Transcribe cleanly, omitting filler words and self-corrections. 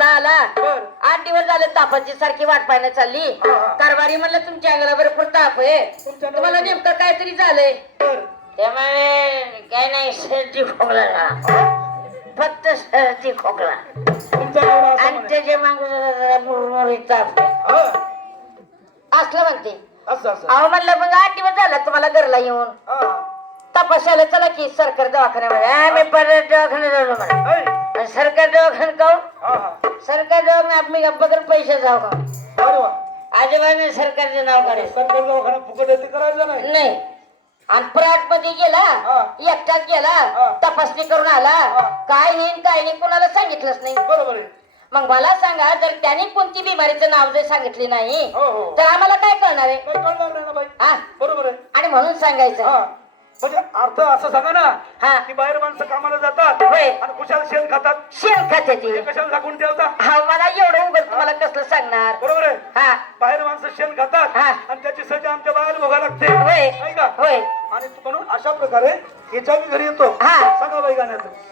दाखला आला बर 8 दिवस झाले तापाची सारखी वाट पाहण्यात चालली हा, हा. कारभारी म्हणलं तुमच्या अंगाला भरपूर ताप आहे तुमच्या तुम्हाला नेमकं काहीतरी झालंय बर त्यामुळे काय नाही सर्दी खोकला फक्त सर्दी खोकला तुमचा नवरा असं आणि म्हणे. त्याच्या मागे मुरमुरीत ताप हा, असलं म्हणते असं असं अहो म्हणलं मग 8 दिवस झाला तुम्हाला घरला येऊन हा तपासायला चला की सरकार दवाखान्यामध्ये मी परत दवाखान्यात जाऊ म्हणा ऐ, आणि सरकार दवाखान्यात जाऊ हा हा सरकार दवाखान्यात मी बघत पैसे जाऊ का अरे वा आजोबाने सरकारचे नाव काढायचं सरकार दवाखाना फुकट येते करायचं नाही नाही आणि प्राट मध्ये गेला हा. एकटाच गेला हा. तपासणी करून आला हा. काय नाही काय नाही कोणाला सांगितलंच नाही बरोबर आहे मग मला सांगा जर त्याने कोणती बिमारीचं नाव जर सांगितले नाही हो हो तर आम्हाला काय करणार आहे काही कळणार नाही ना बाई हा बरोबर आहे आणि म्हणून सांगायचं हा म्हणजे अर्थ असं सांगा ना हा की बाहेर माणसं कामाला जातात होय. आणि कुशाल शेण खातात शेण खाते ती हे कशाला झाकून ठेवता हा मला एवढं उघड तुम्हाला कसलं सांगणार बरोबर आहे हा बाहेर माणसं शेण खातात हा. आणि त्याची सजा आमच्या बाहेर भोगा लागते होय नाही का होय आणि म्हणून अशा प्रकारे याच्या घरी येतो हा. सांगा बाई गाण्यात